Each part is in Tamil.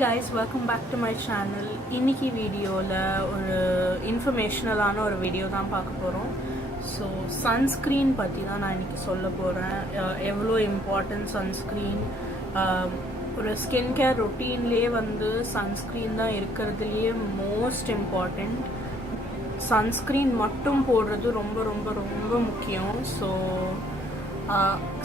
guys, welcome back to my channel. இன்னைக்கு வீடியோல ஒரு இன்ஃபர்மேஷனலான ஒரு வீடியோ தான் பார்க்க போறோம். ஸோ சன்ஸ்கிரீன் பற்றி தான் நான் இன்னைக்கு சொல்ல போகிறேன். எவ்வளோ இம்பார்ட்டன்ட் சன்ஸ்கிரீன், ஒரு ஸ்கின் கேர் ரொட்டீன்லேயே வந்து சன்ஸ்கிரீன் தான் இருக்கிறதுலையே மோஸ்ட் இம்பார்ட்டண்ட். சன்ஸ்கிரீன் மட்டும் போடுறது ரொம்ப ரொம்ப ரொம்ப முக்கியம். ஸோ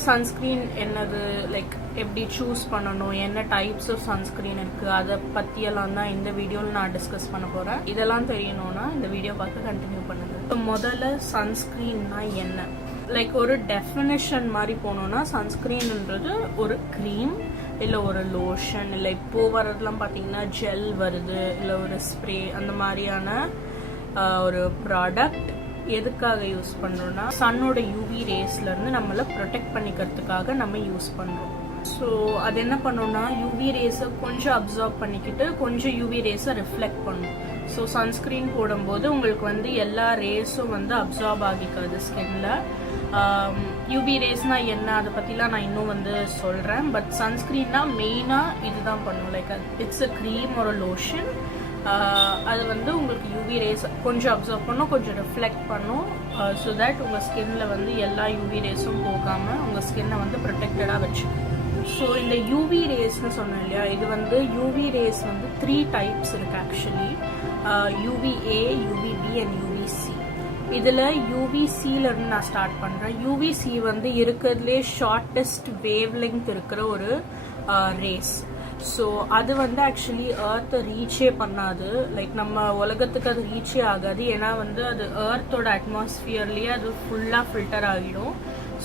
சன்ஸ்கிரீன் என்னது, லைக் எப்படி சூஸ் பண்ணணும், என்ன டைப்ஸ் ஆஃப் சன்ஸ்கிரீன் இருக்குது, அதை பற்றியெல்லாம் தான் இந்த வீடியோவில் நான் டிஸ்கஸ் பண்ண போகிறேன். இதெல்லாம் தெரியணும்னா இந்த வீடியோ பார்த்து கண்டினியூ பண்ணுங்க. ஸோ முதல்ல சன்ஸ்கிரீன்னா என்ன, லைக் ஒரு டெஃபினிஷன் மாதிரி போனோம்னா சன்ஸ்கிரீன்ன்றது ஒரு க்ரீம் இல்லை ஒரு லோஷன், இல்லை இப்போது வர்றதுலாம் பார்த்தீங்கன்னா ஜெல் வருது, இல்லை ஒரு ஸ்ப்ரே, அந்த மாதிரியான ஒரு ப்ராடக்ட். எதுக்காக யூஸ் பண்ணுறோன்னா சன்னோட யூவி ரேஸ்லேருந்து நம்மளை ப்ரொடெக்ட் பண்ணிக்கிறதுக்காக நம்ம யூஸ் பண்ணுறோம். ஸோ அது என்ன பண்ணோம்னா யூவி ரேஸை கொஞ்சம் அப்சார்ப் பண்ணிக்கிட்டு கொஞ்சம் யூவி ரேஸை ரிஃப்ளெக்ட் பண்ணும். ஸோ சன்ஸ்க்ரீன் போடும்போது உங்களுக்கு வந்து எல்லா ரேஸும் வந்து அப்சார்ப் ஆகிக்காது ஸ்கின்ல. யூவி ரேஸ்னா என்ன, அதை பற்றிலாம் நான் இன்னும் வந்து சொல்கிறேன். பட் சன்ஸ்க்ரீன்னா மெயினாக இதுதான் பண்ணும். லைக் இட்ஸ் அ க்ரீம் ஒரு லோஷன். அது வந்து உங்களுக்கு யூவி ரேஸ் கொஞ்சம் அப்சர்வ் பண்ணும், கொஞ்சம் ரிஃப்ளெக்ட் பண்ணும். ஸோ தட் உங்கள் ஸ்கின்ல வந்து எல்லா யூவி ரேஸும் போகாமல் உங்கள் ஸ்கின்னை வந்து ப்ரொடெக்டடாக வச்சுக்கணும். ஸோ இந்த யூவி ரேஸ்னு சொன்னேன் இல்லையா, இது வந்து யூவி ரேஸ் வந்து 3 டைப்ஸ் இருக்குது actually. UVA, UVB and UVC. இதில் யூவிசியிலேருந்து நான் ஸ்டார்ட் பண்ணுறேன். யூவிசி வந்து இருக்கிறதுலே ஷார்ட்டஸ்ட் வேவ் லெங்த் இருக்கிற ஒரு ரேஸ். ஸோ அது வந்து ஆக்சுவலி எர்த்தை ரீச்சே பண்ணாது, லைக் நம்ம உலகத்துக்கு அது ரீச்சே ஆகாது. ஏன்னா வந்து அது எர்த்தோட அட்மாஸ்பியர்லேயே அது ஃபுல்லாக ஃபில்டர் ஆகிடும்.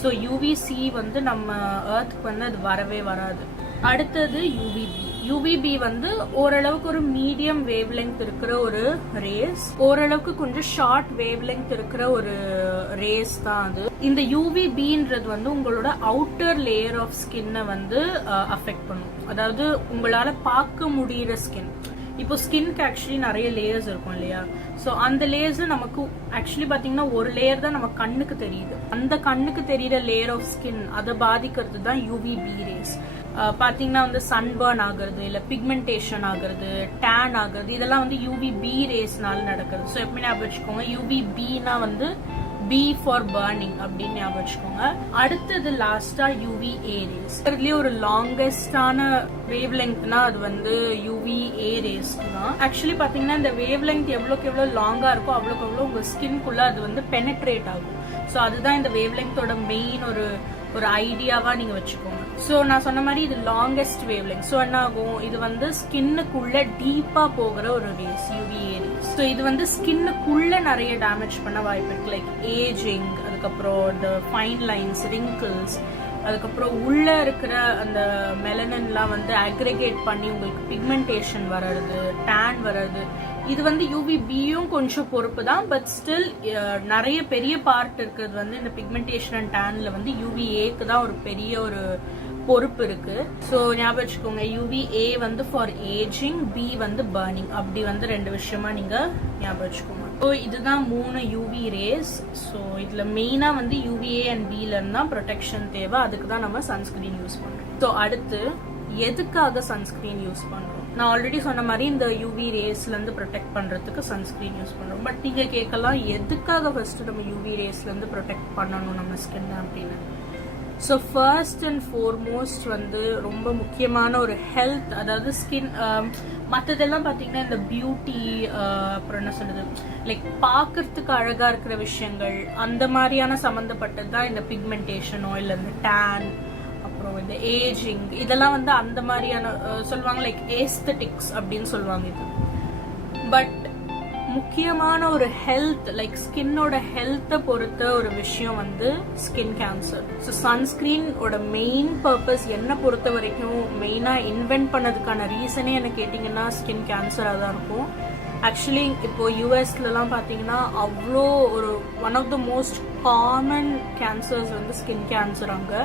ஸோ யூவிசி வந்து நம்ம எர்த்துக்கு வந்து அது வரவே வராது. அடுத்தது யூவிபி. யூவிபி வந்து ஓரளவுக்கு ஒரு மீடியம் வேவ் லெங்த் இருக்கிற ஒரு ரேஸ், ஓரளவுக்கு கொஞ்சம் ஷார்ட் வேவ் லெங்த் இருக்கிற ஒரு ரேஸ் தான் அது. இந்த யூவிபின்றது வந்து உங்களோட அவுட்டர் லேயர் ஆஃப் ஸ்கின்னை வந்து அஃபெக்ட் பண்ணும். அதாவது உங்களால பார்க்க முடிகிற ஸ்கின். இப்போ ஸ்கின்க்கு ஆக்சுவலி நிறைய லேயர்ஸ் இருக்கும் இல்லையா, ஸோ அந்த லேயர்ஸ் நமக்கு ஆக்சுவலி பார்த்தீங்கன்னா ஒரு லேயர் தான் நம்ம கண்ணுக்கு தெரியுது. அந்த கண்ணுக்கு தெரியுற லேயர் ஆஃப் ஸ்கின் அதை பாதிக்கிறது தான் யூவிபி ரேஸ். பார்த்தீங்கன்னா வந்து சன்பர்ன் ஆகுறது, இல்லை பிக்மெண்டேஷன் ஆகுறது, டேன் ஆகுறது, இதெல்லாம் வந்து யூவிபி ரேஸ்னால நடக்குது. ஸோ எப்படி ஞாபகம் வச்சுக்கோங்க, யூவிபினா வந்து பி ஃபார் பர்னிங் அப்படின்னு ஞாபகம் வச்சுக்கோங்க. அடுத்தது லாஸ்டா யூவிஏ ரேஸ். இதுலயே ஒரு லாங்கஸ்டான வேவ் லெங்க்னா அது வந்து யூவிஏ ரேஸ் தான். ஆக்சுவலி பாத்தீங்கன்னா இந்த வேவ் லெங்க் எவ்வளோக்கு எவ்வளோ லாங்கா இருக்கோ அவ்வளோக்கு எவ்வளோ உங்க ஸ்கின்குள்ள அது வந்து பெனட்ரேட் ஆகும். ஸோ அதுதான் இந்த வேவ் லெங்க்தோட மெயின் ஒரு ஐடியாவா நீங்க வச்சுக்கோங்க. ஸோ நான் சொன்ன மாதிரி இது லாங்கஸ்ட் வேவ் லெங்க். ஸோ என்ன ஆகும், இது வந்து ஸ்கின்னுக்குள்ள டீப்பா போகிற ஒரு ரேஸ் யூவிஏ ரேஸ். ஸோ இது வந்து ஸ்கின்னுக்குள்ள நிறைய டேமேஜ் பண்ண வாய்ப்பு இருக்கு. லைக் ஏஜிங், அதுக்கப்புறம் இந்த ஃபைன் லைன்ஸ், ரிங்கிள்ஸ், அதுக்கப்புறம் உள்ள இருக்கிற அந்த மெலனின்லாம் வந்து அக்ரிகேட் பண்ணி உங்களுக்கு பிக்மெண்டேஷன் வர்றது, டேன் வர்றது. இது வந்து யூவிபியும் கொஞ்சம் பொறுப்பு தான். பட் ஸ்டில் நிறைய பெரிய பார்ட் இருக்கிறது வந்து இந்த பிக்மெண்டேஷன் அண்ட் டேன்ல வந்து யூவிஏக்கு தான் ஒரு பெரிய ஒரு பொறுப்பு இருக்கு. ஸோ ஞாபகம் வச்சுக்கோங்க, யூவிஏ வந்து ஃபார் ஏஜிங், பி வந்து பர்னிங், அப்படி வந்து 2 விஷயமா நீங்க ஞாபகம் வச்சுக்கோங்க. ஸோ இதுதான் 3 யூவி ரேஸ். ஸோ இதுல மெயினா வந்து யூவிஏ அண்ட் பில இருந்து தான் ப்ரொடெக்ஷன் தேவை. அதுக்கு தான் நம்ம சன்ஸ்கிரீன் யூஸ் பண்றோம். ஸோ அடுத்து எதுக்காக சன்ஸ்கிரீன் யூஸ் பண்றோம், நான் ஆல்ரெடி சொன்ன மாதிரி இந்த யூவி ரேஸ்ல இருந்து ப்ரொடெக்ட் பண்றதுக்கு சன்ஸ்கிரீன் யூஸ் பண்றோம். பட் நீங்க கேட்கலாம், எதுக்காக ஃபர்ஸ்ட் நம்ம யூவி ரேஸ்ல இருந்து ப்ரொடெக்ட் பண்ணணும் நம்ம ஸ்கின் அப்படின்னு. ஸோ ஃபர்ஸ்ட் அண்ட் ஃபார்மோஸ்ட் வந்து ரொம்ப முக்கியமான ஒரு ஹெல்த், அதாவது ஸ்கின். மற்றதெல்லாம் பார்த்தீங்கன்னா இந்த பியூட்டி, அப்புறம் என்ன சொல்றது, லைக் பார்க்கறதுக்கு அழகா இருக்கிற விஷயங்கள், அந்த மாதிரியான சம்மந்தப்பட்டது தான் இந்த பிக்மெண்டேஷனோ இல்லை இந்த டேன், அப்புறம் இந்த ஏஜிங், இதெல்லாம் வந்து அந்த மாதிரியான சொல்லுவாங்க, லைக் ஏஸ்தட்டிக்ஸ் அப்படின்னு சொல்லுவாங்க இது. பட் முக்கியமான ஒரு ஹெல்த், லைக் ஸ்கின்னோட ஹெல்த்தை பொறுத்த ஒரு விஷயம் வந்து ஸ்கின் கேன்சர். ஸோ சன்ஸ்கிரீனோட மெயின் பர்பஸ் என்ன பொறுத்த வரைக்கும் மெயினாக இன்வென்ட் பண்ணதுக்கான ரீசனே என்ன கேட்டிங்கன்னா ஸ்கின் கேன்சராக தான் இருக்கும். ஆக்சுவலி இப்போ யூஎஸ்லலாம் பார்த்தீங்கன்னா அவ்வளோ ஒரு one of the most common cancers வந்து ஸ்கின் கேன்சர். அங்கே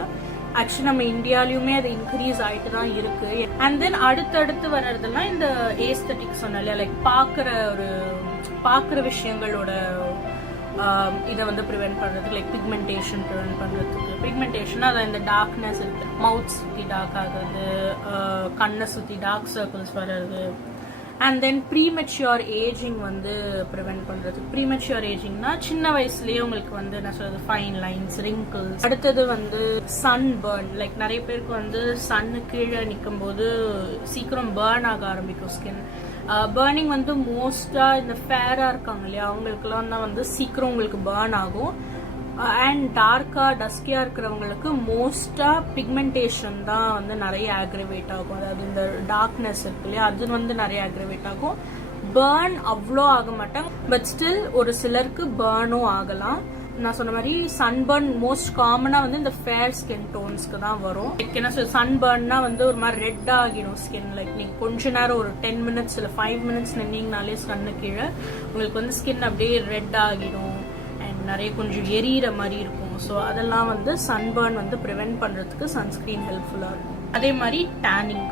ஆக்சுவலி நம்ம இந்தியாலையுமே அது இன்க்ரீஸ் ஆகிட்டு தான் இருக்கு. அண்ட் தென் அடுத்தடுத்து வர்றதுலாம் இந்த ஏஸ்தட்டிக் சொன்னாலே, லைக் பார்க்குற விஷயங்களோட இதை வந்து ப்ரிவென்ட் பண்ணுறதுக்கு, லைக் பிக்மெண்டேஷன் ப்ரிவென்ட் பண்ணுறதுக்கு. பிக்மெண்டேஷன் அதை இந்த டார்க்னஸ் இருக்குது, மவுத் சுற்றி டார்க் ஆகுறது, கண்ணை சுற்றி டார்க் சர்க்கிள்ஸ் வர்றது. அண்ட் தென் ப்ரீமெச்சுவர் ஏஜிங் வந்து ப்ரிவென்ட் பண்ணுறதுக்கு. ப்ரீமெச்சுவர் ஏஜிங்னா சின்ன வயசுலேயே உங்களுக்கு வந்து என்ன சொல்கிறது, ஃபைன் லைன்ஸ், ரிங்கிள்ஸ். அடுத்தது வந்து சன் பர்ன், லைக் நிறைய பேருக்கு வந்து சன்னு கீழே நிற்கும் போது சீக்கிரம் பேர்ன் ஆக ஆரம்பிக்கும் ஸ்கின். பேர்னிங் வந்து மோஸ்ட்டாக இந்த ஃபேராக இருக்காங்க இல்லையா, அவங்களுக்குலாம் தான் வந்து சீக்கிரம் உங்களுக்கு பேர்ன் ஆகும். அண்ட் டார்க்காக டஸ்கியாக இருக்கிறவங்களுக்கு மோஸ்ட்டாக பிக்மெண்டேஷன் தான் வந்து நிறைய ஆக்ரிவேட் ஆகும். அதாவது இந்த டார்க்னஸ் இருக்கு இல்லையா, அது வந்து நிறைய ஆக்ரிவேட் ஆகும். பேர்ன் அவ்வளோ ஆக மாட்டாங்க, பட் ஸ்டில் ஒரு சிலருக்கு பேர்னும் ஆகலாம். நான் சொன்ன மாதிரி சன்பர்ன் மோஸ்ட் காமனாக வந்து இந்த ஃபேர் ஸ்கின் டோன்ஸ்க்கு தான் வரும். லைக் என்ன சொல், சன்பர்ன்னா வந்து ஒரு மாதிரி ரெட் ஆகிடும் ஸ்கின். லைக் நீங்கள் கொஞ்ச நேரம் ஒரு 10 minutes இல்லை 5 minutes நின்னீங்கனாலே ஸ்கன்னு கீழே உங்களுக்கு வந்து ஸ்கின் அப்படியே ரெட் ஆகிடும். நிறைய கொஞ்சம் எரியிற மாதிரி இருக்கும். ஸோ அதெல்லாம் வந்து சன்பர்ன் வந்து ப்ரிவென்ட் பண்ணுறதுக்கு சன்ஸ்க்ரீன் ஹெல்ப்ஃபுல்லாக இருக்கும். அதே மாதிரி டேனிங்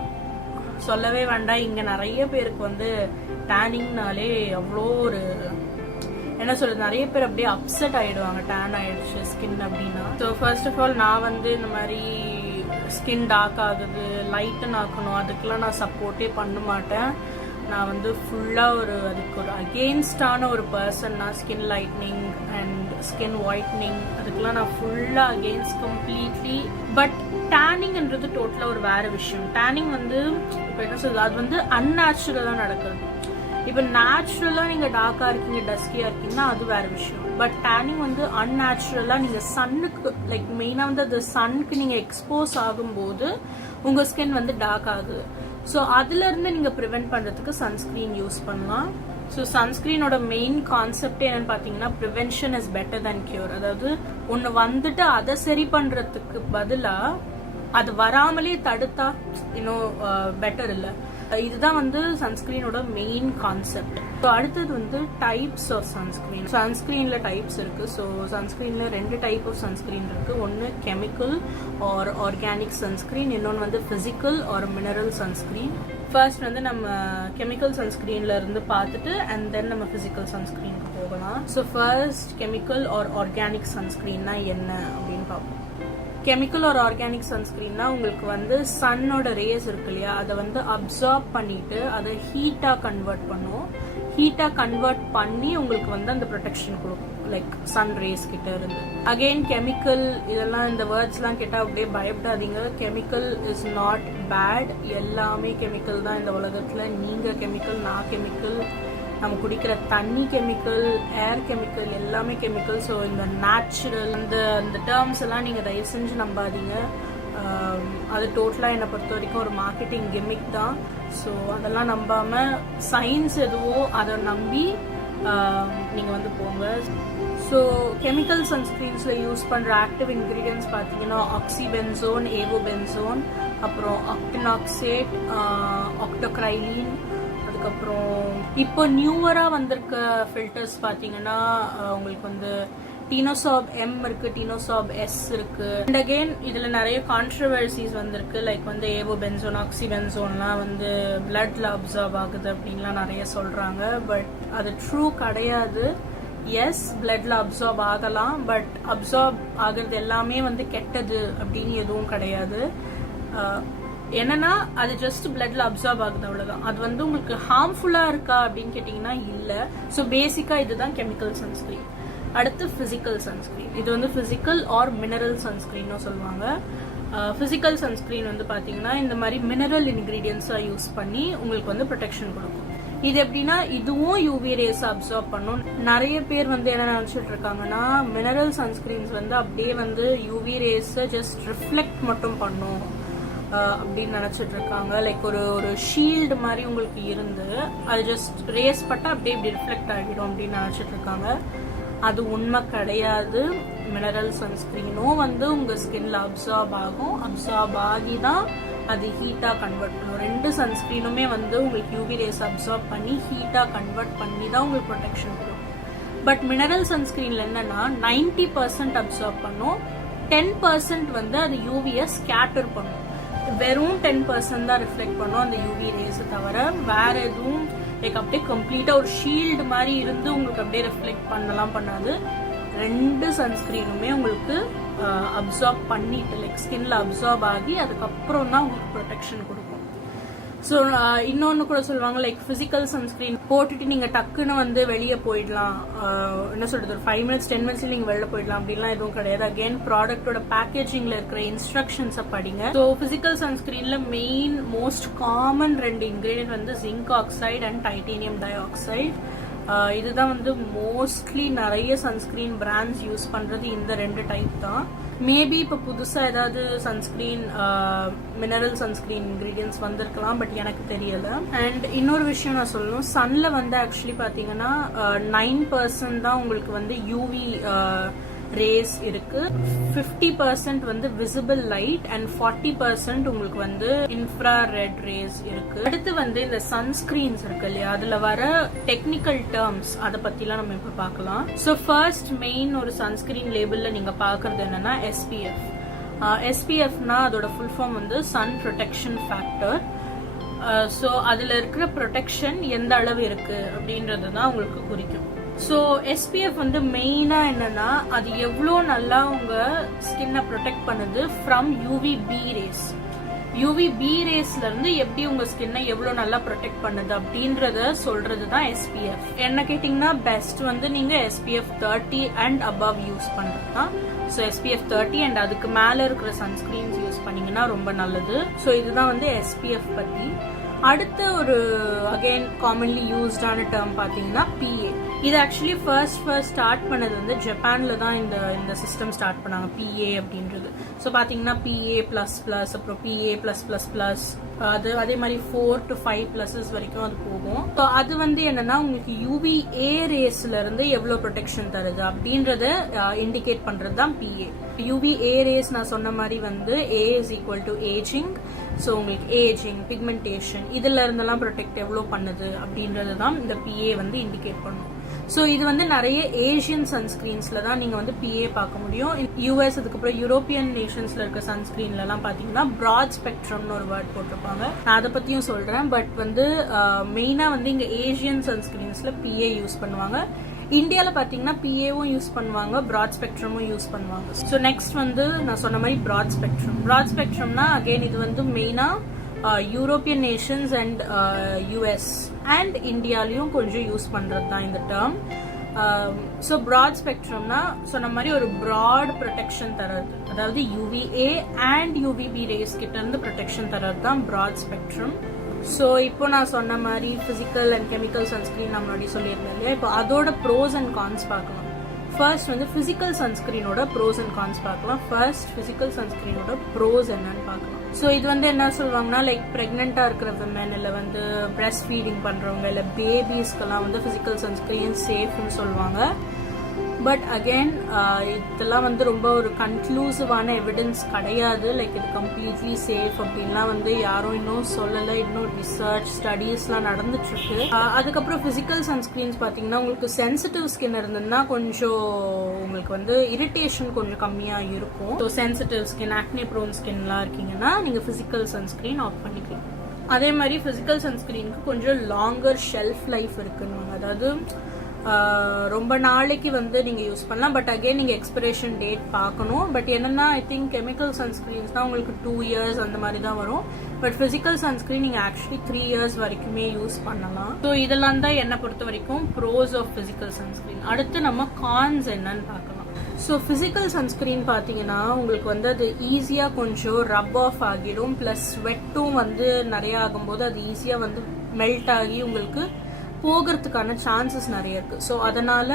சொல்லவே வேண்டாம். இங்கே நிறைய பேருக்கு வந்து டேனிங்னாலே அவ்வளோ ஒரு என்ன சொல்கிறது, நிறைய பேர் அப்படியே அப்செட் ஆகிடுவாங்க டேன் ஆகிடுச்சு ஸ்கின் அப்படின்னா. ஸோ ஃபர்ஸ்ட் ஆஃப் ஆல் நான் வந்து இந்த மாதிரி ஸ்கின் டார்க் ஆகுது, லைட்டன் ஆக்கணும், அதுக்கெலாம் நான் சப்போர்ட்டே பண்ண மாட்டேன். நான் வந்து ஃபுல்லாக அதுக்கு ஒரு அகெயின்ஸ்டான ஒரு பர்சன். நான் skin lightning and skin whitening அதுக்கெல்லாம் நான் ஃபுல்லாக அகெயின்ஸ்ட் கம்ப்ளீட்லி. பட் டேனிங்ன்றது டோட்டலாக ஒரு வேறு விஷயம். டேனிங் வந்து இப்போ என்ன சொல்றது, அது வந்து அன்நேச்சுரலாக நடக்குது. இப்போ நேச்சுரலாக நீங்கள் டார்க்காக இருக்கீங்க, டஸ்கியாக இருக்கீங்கன்னா அது வேறு விஷயம். பட் டேனிங் வந்து அன்நேச்சுரலாக நீங்கள் சன்னுக்கு, லைக் மெயினாக வந்து அது சன்னுக்கு நீங்கள் எக்ஸ்போஸ் ஆகும்போது உங்கள் ஸ்கின் வந்து டார்க் ஆகுது. ஸோ அதுலேருந்து நீங்கள் ப்ரிவென்ட் பண்ணுறதுக்கு சன்ஸ்க்ரீன் யூஸ் பண்ணலாம். ஸோ சன்ஸ்க்ரீனோட மெயின் கான்செப்டே என்னன்னு பார்த்தீங்கன்னா, prevention is better then cure. அதாவது ஒன்று வந்துட்டு அதை சரி பண்ணுறதுக்கு பதிலாக அது வராமலே தடுத்தா இன்னும் பெட்டர் இல்லை. இதுதான் வந்து சன்ஸ்கிரீனோட மெயின் கான்செப்ட். ஸோ அடுத்தது வந்து டைப்ஸ் ஆஃப் சன்ஸ்கிரீன். சன்ஸ்கிரீனில் டைப்ஸ் இருக்கு. ஸோ சன்ஸ்கிரீனில் 2 டைப் ஆஃப் சன்ஸ்கிரீன் இருக்கு. ஒன்று கெமிக்கல் ஆர் ஆர்கானிக் சன்ஸ்கிரீன், இன்னொன்று வந்து physical R mineral sunscreen. First வந்து நம்ம கெமிக்கல் சன்ஸ்கிரீன்ல இருந்து பார்த்துட்டு அண்ட் தென் நம்ம ஃபிசிக்கல் சன்ஸ்கிரீனுக்கு போகலாம். So first chemical or organic சன்ஸ்கிரீன்னா என்ன அப்படின்னு பார்ப்போம். கெமிக்கல் ஆர் ஆர்கானிக் சன்ஸ்கிரீன்னா உங்களுக்கு வந்து சன்னோட ரேஸ் இருக்கு இல்லையா, அதை வந்து அப்சார்ப் பண்ணிட்டு அதை ஹீட்டாக கன்வெர்ட் பண்ணும். ஹீட்டாக கன்வெர்ட் பண்ணி உங்களுக்கு வந்து அந்த ப்ரொடெக்ஷன் கொடுக்கும், லைக் சன் ரேஸ் கிட்ட இருந்து. அகெயின் கெமிக்கல், இதெல்லாம் இந்த வேர்ட்ஸ்லாம் கேட்டால் அப்படியே பயப்படாதீங்க. Chemical is not bad. எல்லாமே கெமிக்கல் தான் இந்த உலகத்தில். நீங்கள் கெமிக்கல், நான் கெமிக்கல், நம்ம குடிக்கிற தண்ணி கெமிக்கல், ஏர் கெமிக்கல், எல்லாமே கெமிக்கல். ஸோ இந்த நேச்சுரல் அந்த டேர்ம்ஸ் எல்லாம் நீங்கள் தயவு செஞ்சு நம்பாதீங்க. அது டோட்டலாக என்னை பொறுத்த வரைக்கும் ஒரு மார்க்கெட்டிங் கிமிக் தான். ஸோ அதெல்லாம் நம்பாமல் சயின்ஸ் எதுவோ அதை நம்பி நீங்கள் வந்து போங்க. ஸோ கெமிக்கல் சன்ஸ்க்ரீன்ஸில் யூஸ் பண்ணுற ஆக்டிவ் இன்க்ரீடியன்ட்ஸ் பார்த்தீங்கன்னா ஆக்சிபென்சோன், ஏவோபென்சோன், அப்புறம் ஆக்டினாக்சேட், ஆக்டோக்ரைலின். அதுக்கப்புறம் இப்போ நியூவராக வந்திருக்க ஃபில்டர்ஸ் பார்த்தீங்கன்னா உங்களுக்கு வந்து டினோசாப் M இருக்கு, டினோசாப் S இருக்கு. அண்ட் அகெயின் இதில் நிறைய கான்ட்ரவர்சிஸ் வந்திருக்கு. லைக் வந்து ஏவோபென்சோன், ஆக்சிபென்சோன்லாம் வந்து பிளட்ல அப்சார்ப் ஆகுது அப்படின்லாம் நிறைய சொல்கிறாங்க. பட் அது ட்ரூ கிடையாது. எஸ், பிளட்ல அப்சார்ப் ஆகலாம், பட் அப்சார்ப் ஆகிறது எல்லாமே வந்து கெட்டது அப்படின்னு எதுவும் கிடையாது. என்னன்னா அது ஜஸ்ட் பிளட்ல அப்சார்ப் ஆகுது, அவ்வளவுதான். அது வந்து உங்களுக்கு ஹார்ம்ஃபுல்லா இருக்கா அப்படின்னு கேட்டீங்கன்னா இல்ல. ஸோ பேசிக்கா இதுதான் கெமிக்கல் சன்ஸ்கிரீன். அடுத்து பிசிக்கல் சன்ஸ்கிரீன். இது வந்து பிசிக்கல் ஆர் மினரல் சன்ஸ்கிரீன் சொல்லுவாங்க. பிசிக்கல் சன்ஸ்கிரீன் வந்து பாத்தீங்கன்னா இந்த மாதிரி மினரல் இன்கிரீடியன்ஸா யூஸ் பண்ணி உங்களுக்கு வந்து ப்ரொடெக்ஷன் கொடுக்கும். இது எப்படின்னா இதுவும் யூவி ரேஸ் அப்சார்ப் பண்ணும். நிறைய பேர் வந்து என்ன நினைச்சிட்டு இருக்காங்கன்னா, மினரல் சன்ஸ்கிரீன்ஸ் வந்து அப்படியே வந்து யூவி ரேஸ் ஜஸ்ட் ரிஃப்ளெக்ட் மட்டும் பண்ணும் அப்படின்னு நினைச்சிட்டு இருக்காங்க. லைக் ஒரு ஷீல்டு மாதிரி உங்களுக்கு இருந்து அது ஜஸ்ட் ரேஸ் பட்டா அப்படியே இப்படி ரிஃப்ளெக்ட் ஆகிடும் அப்படின்னு நினைச்சிட்டு இருக்காங்க. அது உண்மை கிடையாது. மினரல் சன்ஸ்கிரீனும் வந்து உங்க ஸ்கின்ல அப்சார்ப் ஆகும். அப்சார்ப் ஆகி தான் அது ஹீட்டா கன்வெர்ட் பண்ணும். 2 சன்ஸ்கிரீனுமே வந்து உங்களுக்கு யூவி ரேஸ் அப்சார்ப் பண்ணி ஹீட்டா கன்வெர்ட் பண்ணி தான் உங்களுக்கு ப்ரொடெக்ஷன் கொடுக்கும். பட் மினரல் சன்ஸ்கிரீன்ல என்னன்னா 90% அப்சார்ப் பண்ணும், 10% வந்து அது யூவியை ஸ்கேட்டர் பண்ணும். வெறும் 10% தான் ரிஃப்ளெக்ட் பண்ணும் அந்த யூவி ரேஸ் தவிர வேற எதுவும் லைக் அப்படியே கம்ப்ளீட்டாக ஒரு ஷீல்டு மாதிரி இருந்து உங்களுக்கு அப்படியே ரெஃப்ளெக்ட் பண்ணலாம் பண்ணாது. 2 சன்ஸ்க்ரீனுமே உங்களுக்கு அப்சார்ப் பண்ணிட்டு லைக் ஸ்கின்ல அப்சார்ப் ஆகி அதுக்கப்புறம் தான் உங்களுக்கு ப்ரொடெக்ஷன் கொடுக்கும். ஸோ இன்னொன்று கூட சொல்லுவாங்க லைக் ஃபிசிக்கல் சன்ஸ்க்ரீன் போட்டுட்டு நீங்கள் டக்குன்னு வந்து வெளியே போயிடலாம், என்ன சொல்றது, ஒரு 5 minutes 10 minutes நீங்கள் வெளில போயிடலாம் அப்படின்லாம் எதுவும் கிடையாது. அகெயின் ப்ராடக்டோட பேக்கேஜிங்ல இருக்கிற இன்ஸ்ட்ரக்ஷன்ஸை படிங்க. ஸோ ஃபிசிக்கல் சன்ஸ்க்ரீன்ல மெயின் மோஸ்ட் காமன் 2 இன்கிரீடியன்ட் வந்து zinc oxide and titanium dioxide. இதுதான் வந்து மோஸ்ட்லி நிறைய சன்ஸ்கிரீன் பிராண்ட்ஸ் யூஸ் பண்றது இந்த 2 டைப் தான். மேபி இப்போ புதுசாக ஏதாவது சன்ஸ்கிரீன் மினரல் சன்ஸ்கிரீன் இன்க்ரீடியன்ஸ் வந்திருக்கலாம், பட் எனக்கு தெரியல. அண்ட் இன்னொரு விஷயம் நான் சொல்லணும், சன்ல வந்து ஆக்சுவலி பார்த்தீங்கன்னா 9% தான் உங்களுக்கு வந்து யூவி ரேஸ் இருக்கு, 50% வந்து விசிபிள் லைட் அண்ட் 40% உங்களுக்கு வந்து இன்ஃப்ராரெட் ரேஸ் இருக்கு. அடுத்து வந்து இந்த சன்ஸ்கிரீன்ஸ் இருக்கு இல்லையா, அதுல வர டெக்னிக்கல் டேர்ம்ஸ் அதை பத்திலாம் நம்ம இப்ப பார்க்கலாம். ஸோ ஃபர்ஸ்ட் மெயின் ஒரு சன்ஸ்கிரீன் லேபிள்ல நீங்க பாக்குறது என்னன்னா SPF. SPFனா அதோட ஃபுல் ஃபார்ம் வந்து சன் ப்ரொடெக்ஷன் ஃபேக்டர். ஸோ அதுல இருக்கிற ப்ரொடெக்ஷன் எந்த அளவு இருக்கு அப்படின்றது தான் உங்களுக்கு குறிக்கும். ஸோ SPF வந்து மெயினாக என்னன்னா அது எவ்வளோ நல்லா உங்க ஸ்கின்னை ப்ரொடெக்ட் பண்ணுது ஃப்ரம் UVB ரேஸ். UVB ரேஸ்ல இருந்து எப்படி உங்க ஸ்கின்னை எவ்வளோ நல்லா ப்ரொடெக்ட் பண்ணுது அப்படின்றத சொல்றது தான் SPF. என்ன கேட்டிங்கன்னா பெஸ்ட் வந்து நீங்க SPF 30 அண்ட் அபவ் யூஸ் பண்றது தான். ஸோ SPF 30 அண்ட் அதுக்கு மேலே இருக்கிற சன்ஸ்கிரீன்ஸ் யூஸ் பண்ணீங்கன்னா ரொம்ப நல்லது. ஸோ இதுதான் வந்து SPF பத்தி. அடுத்த ஒரு அகைன் காமன்லி யூஸ்டான டேர்ம் பார்த்தீங்கன்னா PA. இது ஆக்சுவலி ஃபர்ஸ்ட் ஸ்டார்ட் பண்ணது வந்து ஜப்பான்ல தான் இந்த சிஸ்டம் ஸ்டார்ட் பண்ணாங்க, PA அப்படின்றது. ஸோ பார்த்தீங்கன்னா PA++, அப்புறம் PA+++, அதே மாதிரி 4 to 5 வரைக்கும் அது போகும். ஸோ அது வந்து என்னன்னா உங்களுக்கு UVA ரேஸ்ல இருந்து எவ்வளவு ப்ரொடெக்ஷன் தருது அப்படின்றத இண்டிகேட் பண்றது தான் PA. UVA ரேஸ் நான் சொன்ன மாதிரி வந்து A is equal to aging. So உங்களுக்கு ஏஜிங், பிக்மெண்டேஷன் இதுல இருந்தெல்லாம் ப்ரொடெக்ட் எவ்வளோ பண்ணுது அப்படின்றது தான் இந்த PA வந்து இண்டிகேட் பண்ணும். ஸோ இது வந்து நிறைய ஏஷியன் சன்ஸ்கிரீன்ஸ்ல தான் நீங்க வந்து PA பார்க்க முடியும். US அதுக்கப்புறம் யூரோப்பியன் நேஷன்ஸ்ல இருக்க சன்ஸ்கிரீன்ல எல்லாம் பாத்தீங்கன்னா ப்ராட் ஸ்பெக்ட்ரம்னு ஒரு வேர்ட் போட்டிருப்பாங்க. நான் அதை பத்தியும் சொல்றேன். பட் வந்து மெயினா வந்து இங்க ஏஷியன் சன்ஸ்கிரீன்ஸ்ல PA யூஸ் பண்ணுவாங்க. இந்தியால பாத்தீங்கன்னா PAவும் யூஸ் பண்ணுவாங்க, ப்ராட் ஸ்பெக்ட்ரமும் யூஸ் பண்ணுவாங்க. ஸோ நெக்ஸ்ட் வந்து நான் சொன்ன மாதிரி ப்ராட் ஸ்பெக்ட்ரம்னா அகைன் இது வந்து மெயினா European nations and US and இந்தியாலையும் கொஞ்சம் யூஸ் பண்றது தான் இந்த டேர்ம். ஸோ ப்ராட் ஸ்பெக்ட்ரம்னா சொன்ன மாதிரி ஒரு ப்ராட் ப்ரொடெக்ஷன் தரது, அதாவது UVA அண்ட் UVB ரேஸ் கிட்ட இருந்து ப்ரொடெக்ஷன் தரது தான் ப்ராட் ஸ்பெக்ட்ரம். ஸோ இப்போ நான் சொன்ன மாதிரி பிசிக்கல் அண்ட் கெமிக்கல் சன்ஸ்கிரீன் நம்மளுடைய சொல்லியிருந்தேன் இல்லையா, இப்போ அதோட ப்ரோஸ் அண்ட் கான்ஸ் பார்க்கலாம். ஃபர்ஸ்ட் வந்து பிசிக்கல் சன்ஸ்கிரீனோட ப்ரோஸ் அண்ட் கான்ஸ் பார்க்கலாம். ஃபர்ஸ்ட் பிசிக்கல் சன்ஸ்கிரீனோட ப்ரோஸ் என்னன்னு பார்க்கலாம். ஸோ இது வந்து என்ன சொல்லுவாங்கன்னா லைக் பிரெக்னெண்டா இருக்கிற விமன், இல்லை வந்து பிரெஸ்ட் ஃபீடிங் பண்றவங்க, இல்லை பேபிஸ்க்கெல்லாம் வந்து பிசிக்கல் சன்ஸ்கிரீன் சேஃப்னு சொல்லுவாங்க. பட் அகெயின் இதெல்லாம் வந்து ரொம்ப ஒரு கன்க்ளூசிவான எவிடன்ஸ் கிடையாது. லைக் இது கம்ப்ளீட்லி சேஃப் அப்படின்லாம் வந்து யாரும் இன்னும் சொல்லலை. இன்னும் ரிசர்ச் ஸ்டடீஸ்லாம் நடந்துட்டு இருக்கு. அதுக்கப்புறம் பிசிக்கல் சன்ஸ்கிரீன்ஸ் பார்த்தீங்கன்னா உங்களுக்கு சென்சிட்டிவ் ஸ்கின் இருந்ததுன்னா கொஞ்சம் உங்களுக்கு வந்து இரிட்டேஷன் கொஞ்சம் கம்மியாக இருக்கும். So sensitive skin, acne prone ஸ்கின்லாம் இருக்கீங்கன்னா நீங்கள் பிசிக்கல் சன்ஸ்கிரீன் ஆஃப் பண்ணிக்கலாம். அதே மாதிரி பிசிக்கல் சன்ஸ்கிரீனுக்கு கொஞ்சம் லாங்கர் ஷெல்ஃப் லைஃப் இருக்குன்னு, அதாவது ரொம்ப நாளைக்கு வந்து நீங்க யூஸ் பண்ணலாம். பட் அகைன் நீங்க எக்ஸ்பிரேஷன் டேட் பார்க்கணும். பட் என்னன்னா ஐ திங்க் கெமிக்கல் சன்ஸ்கிரீன்ஸ் தான் உங்களுக்கு 2 years அந்த மாதிரி தான் வரும். பட் பிசிக்கல் சன்ஸ்கிரீன் நீங்க ஆக்சுவலி 3 years வரைக்குமே யூஸ் பண்ணலாம். ஸோ இதெல்லாம் தான் என்னை பொறுத்த வரைக்கும் ப்ரோஸ் ஆஃப் பிசிக்கல் சன்ஸ்கிரீன். அடுத்து நம்ம கான்ஸ் என்னன்னு பார்க்கலாம். ஸோ பிசிக்கல் சன்ஸ்கிரீன் பார்த்தீங்கன்னா உங்களுக்கு வந்து அது ஈஸியாக கொஞ்சம் ரப் ஆஃப் ஆகிடும். ப்ளஸ் ஸ்வெட்டும் வந்து நிறைய ஆகும்போது அது ஈஸியாக வந்து மெல்ட் ஆகி உங்களுக்கு போகிறதுக்கான சான்சஸ் நிறைய இருக்கு. ஸோ அதனால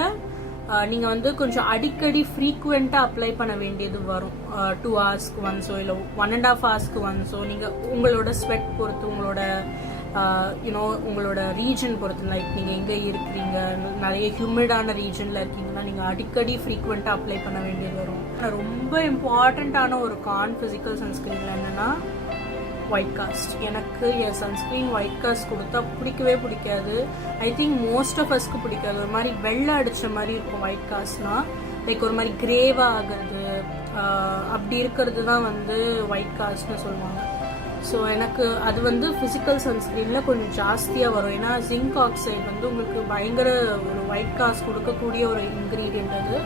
நீங்க வந்து கொஞ்சம் அடிக்கடி ஃப்ரீக்வெண்டா அப்ளை பண்ண வேண்டியது வரும். 2 hours ஒன்ஸோ இல்லை 1.5 hours ஒன்ஸோ. நீங்க உங்களோட ஸ்வெட் பொறுத்து, உங்களோட உங்களோட ரீஜன் பொறுத்து, லைக் நீங்க எங்க இருக்கிறீங்க, நிறைய ஹியூமிடான ரீஜன்ல இருக்கீங்கன்னா நீங்க அடிக்கடி ஃப்ரீக்வெண்டா அப்ளை பண்ண வேண்டியது வரும். ரொம்ப இம்பார்ட்டன்டான ஒரு கான் பிசிக்கல் சன்ஸ்கிரீன்ல என்னன்னா ஒயிட் காஸ்ட். எனக்கு என் சன்ஸ்கிரீன் ஒயிட் காஸ்ட் கொடுத்தா பிடிக்கவே பிடிக்காது. ஐ திங்க் மோஸ்ட் ஆஃப் அஸ்க்கு பிடிக்காது. ஒரு மாதிரி வெள்ளை அடிச்ச மாதிரி இருக்கும் ஒயிட் காஸ்ட்னா. லைக் ஒரு மாதிரி கிரேவா ஆகுறது, அப்படி இருக்கிறது தான் வந்து ஒயிட் காஸ்ட்னு சொல்லுவாங்க. ஸோ எனக்கு அது வந்து ஃபிசிக்கல் சன்ஸ்க்ரீனில் கொஞ்சம் ஜாஸ்தியாக வரும். ஏன்னா ஜிங்க் ஆக்சைடு வந்து உங்களுக்கு பயங்கர ஒரு ஒயிட் காஸ்ட் கொடுக்கக்கூடிய ஒரு இன்க்ரீடியன்ட் அது.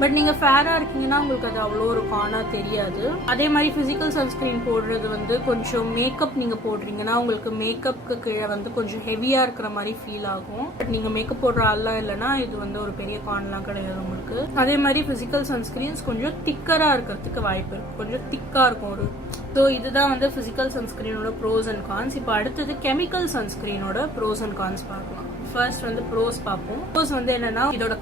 பட் நீங்கள் ஃபேராக இருக்கீங்கன்னா உங்களுக்கு அது அவ்வளோ ஒரு கானாக தெரியாது. அதே மாதிரி ஃபிசிக்கல் சன்ஸ்க்ரீன் போடுறது வந்து கொஞ்சம் மேக்கப் நீங்கள் போடுறீங்கன்னா உங்களுக்கு மேக்கப்புக்கு கீழே வந்து கொஞ்சம் ஹெவியாக இருக்கிற மாதிரி ஃபீல் ஆகும். பட் நீங்கள் மேக்கப் போடுற ஆள்லாம் இல்லைன்னா இது வந்து ஒரு பெரிய கான்லாம் கிடையாது உங்களுக்கு. அதே மாதிரி ஃபிசிக்கல் சன்ஸ்க்ரீன்ஸ் கொஞ்சம் திக்கராக இருக்கிறதுக்கு வாய்ப்பு இருக்குது, கொஞ்சம் திக்காக இருக்கும் ஒரு. ஸோ இதுதான் வந்து ஃபிசிக்கல் சன்ஸ்க்ரீனோட ப்ரோஸ் அண்ட் கான்ஸ். இப்போ அடுத்தது கெமிக்கல் சன்ஸ்க்ரீனோட ப்ரோஸ் அண்ட் கான்ஸ் பார்க்கலாம். ஃபர்ஸ்ட் வந்து ப்ரோஸ் பார்ப்போம். ப்ரோஸ் வந்து என்னன்னா இதோட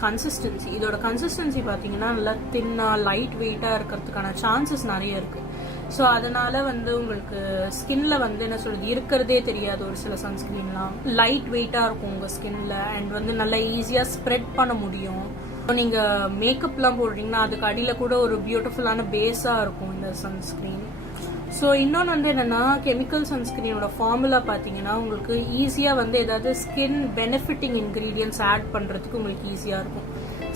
கன்சிஸ்டன்சி பார்த்தீங்கன்னா நல்லா தின்னா லைட் வெயிட்டா இருக்கிறதுக்கான சான்சஸ் நிறைய இருக்கு. ஸோ அதனால வந்து உங்களுக்கு ஸ்கின்ல வந்து என்ன சொல்றது இருக்கிறதே தெரியாது. ஒரு சில சன்ஸ்கிரீன்லாம் லைட் வெயிட்டா இருக்கும் உங்க ஸ்கின்ல அண்ட் வந்து நல்லா ஈஸியா ஸ்ப்ரெட் பண்ண முடியும். நீங்க மேக்கப்லாம் போடுறீங்கன்னா அதுக்கு அடியில கூட ஒரு பியூட்டிஃபுல்லான பேஸா இருக்கும் இந்த சன்ஸ்கிரீன். ஸோ இன்னொன்று வந்து என்னன்னா கெமிக்கல் சன்ஸ்கிரீனோட ஃபார்முலா பார்த்தீங்கன்னா உங்களுக்கு ஈஸியாக வந்து ஏதாவது ஸ்கின் பெனிஃபிட்டிங் இன்க்ரீடியன்ஸ் ஆட் பண்ணுறதுக்கு உங்களுக்கு ஈஸியாக இருக்கும்.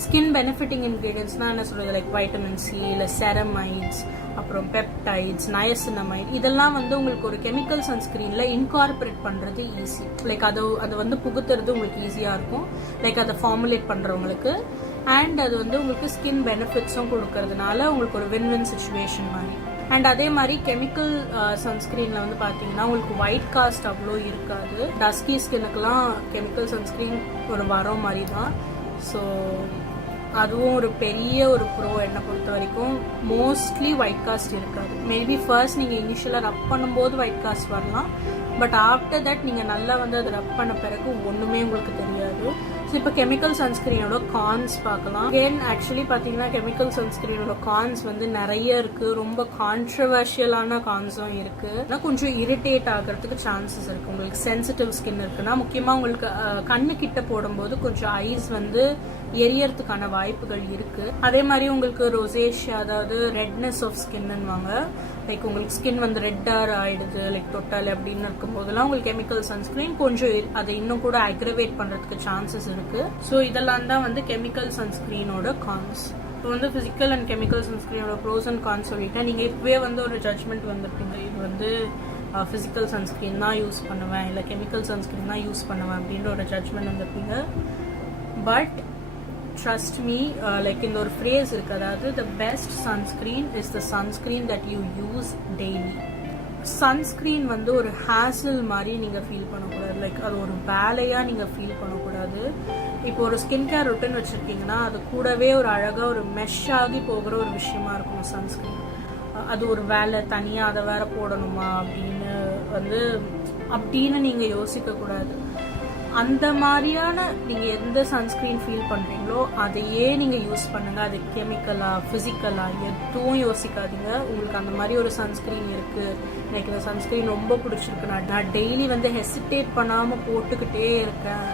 ஸ்கின் பெனிஃபிட்டிங் இன்க்ரீடியன்ஸ்னால் என்ன சொல்கிறது, லைக் வைட்டமின் சி, இல்லை செரமைட்ஸ், அப்புறம் பெப்டைட்ஸ், நயசினமைட், இதெல்லாம் வந்து உங்களுக்கு ஒரு கெமிக்கல் சன்ஸ்கிரீனில் இன்கார்பரேட் பண்ணுறது ஈஸி. லைக் அது வந்து புகுத்துறது உங்களுக்கு ஈஸியாக இருக்கும், லைக் அதை ஃபார்முலேட் பண்ணுறவங்களுக்கு. அண்ட் அது வந்து உங்களுக்கு ஸ்கின் பெனிஃபிட்ஸும் கொடுக்கறதுனால உங்களுக்கு ஒரு வின்-வின் சுச்சுவேஷன் மாதிரி. அண்ட் அதே மாதிரி கெமிக்கல் சன்ஸ்கிரீனில் வந்து பார்த்தீங்கன்னா உங்களுக்கு ஒயிட் காஸ்ட் அவ்வளோ இருக்காது. டஸ்கி ஸ்கின்னுக்கெல்லாம் கெமிக்கல் சன்ஸ்கிரீன் ஒரு வரம் மாதிரி தான். ஸோ அதுவும் ஒரு பெரிய ஒரு ப்ரோ. என்னை பொறுத்த வரைக்கும் மோஸ்ட்லி ஒயிட் காஸ்ட் இருக்காது. மேபி ஃபர்ஸ்ட் நீங்கள் இனிஷியலாக ரப் பண்ணும்போது ஒயிட் காஸ்ட் வரலாம், பட் ஆஃப்டர் தட் நீங்கள் நல்லா வந்து அதை ரப் பண்ண பிறகு ஒன்றுமே உங்களுக்கு தெரியாது. ஸோ இப்போ கெமிக்கல் சன்ஸ்கிரீனோட கான்ஸ் பார்க்கலாம். அகெயின் ஆக்சுவலி பார்த்தீங்கன்னா கெமிக்கல் சன்ஸ்கிரீனோட கான்ஸ் வந்து நிறைய இருக்குது. ரொம்ப கான்ட்ரவர்ஷியலான கான்ஸும் இருக்குது. ஆனால் கொஞ்சம் இரிட்டேட் ஆகிறதுக்கு சான்சஸ் இருக்குது. உங்களுக்கு சென்சிட்டிவ் ஸ்கின் இருக்குன்னா முக்கியமாக உங்களுக்கு கண்ணு கிட்ட போடும்போது கொஞ்சம் ஐஸ் வந்து எரியறதுக்கான வாய்ப்புகள் இருக்கு. அதே மாதிரி உங்களுக்கு ரோசேஷியா, அதாவது ரெட்னஸ் ஆஃப் ஸ்கின்னுவாங்க, லைக் உங்களுக்கு ஸ்கின் வந்து ரெட்டார் ஆயிடுது லைக் தொட்டால் அப்படின்னு இருக்கும் போதெல்லாம் உங்களுக்கு கெமிக்கல் சன்ஸ்கிரீன் கொஞ்சம் அதை இன்னும் கூட அக்ரவேட் பண்றதுக்கு சான்சஸ் இருக்கு. ஸோ இதெல்லாம் தான் வந்து கெமிக்கல் சன்ஸ்கிரீனோட கான்ஸ். இப்போ வந்து பிசிக்கல் அண்ட் கெமிக்கல் சன்ஸ்கிரீனோட ப்ரோஸ் அண்ட் கான்ஸ் சொல்லிட்டேன். நீங்க இப்பவே வந்து ஒரு ஜட்மெண்ட் வந்திருப்பீங்க, இது வந்து பிசிக்கல் சன்ஸ்கிரீன் தான் யூஸ் பண்ணுவேன் இல்லை கெமிக்கல் சன்ஸ்கிரீன் தான் யூஸ் பண்ணுவேன் அப்படின்ற ஒரு ஜட்மெண்ட் வந்திருப்பீங்க. But trust me, like in ஒரு phrase இருக்கு, அதாவது the best sunscreen is the sunscreen that you use daily. Sunscreen வந்து ஒரு ஹேசல் மாதிரி நீங்கள் ஃபீல் பண்ணக்கூடாது, லைக் அது ஒரு வேலையாக நீங்கள் ஃபீல் பண்ணக்கூடாது. இப்போ ஒரு ஸ்கின் கேர் ரொட்டீன் வச்சுருக்கீங்கன்னா அது கூடவே ஒரு அழகாக ஒரு மெஷ் ஆகி போகிற ஒரு விஷயமா இருக்கும் சன்ஸ்கிரீன். அது ஒரு வேலை தனியாக அதை வேற போடணுமா அப்படின்னு நீங்கள் யோசிக்கக்கூடாது. அந்த மாதிரியான நீங்கள் எந்த சன்ஸ்கிரீன் ஃபீல் பண்ணுறீங்களோ அதையே நீங்கள் யூஸ் பண்ணுங்கள். அது கெமிக்கலா ஃபிசிக்கலா எதுவும் யோசிக்காதீங்க. உங்களுக்கு அந்த மாதிரி ஒரு சன்ஸ்கிரீன் இருக்குது, எனக்கு இந்த சன்ஸ்கிரீன் ரொம்ப பிடிச்சிருக்கு, நான் டெய்லி வந்து ஹெசிடேட் பண்ணாமல் போட்டுக்கிட்டே இருக்கேன்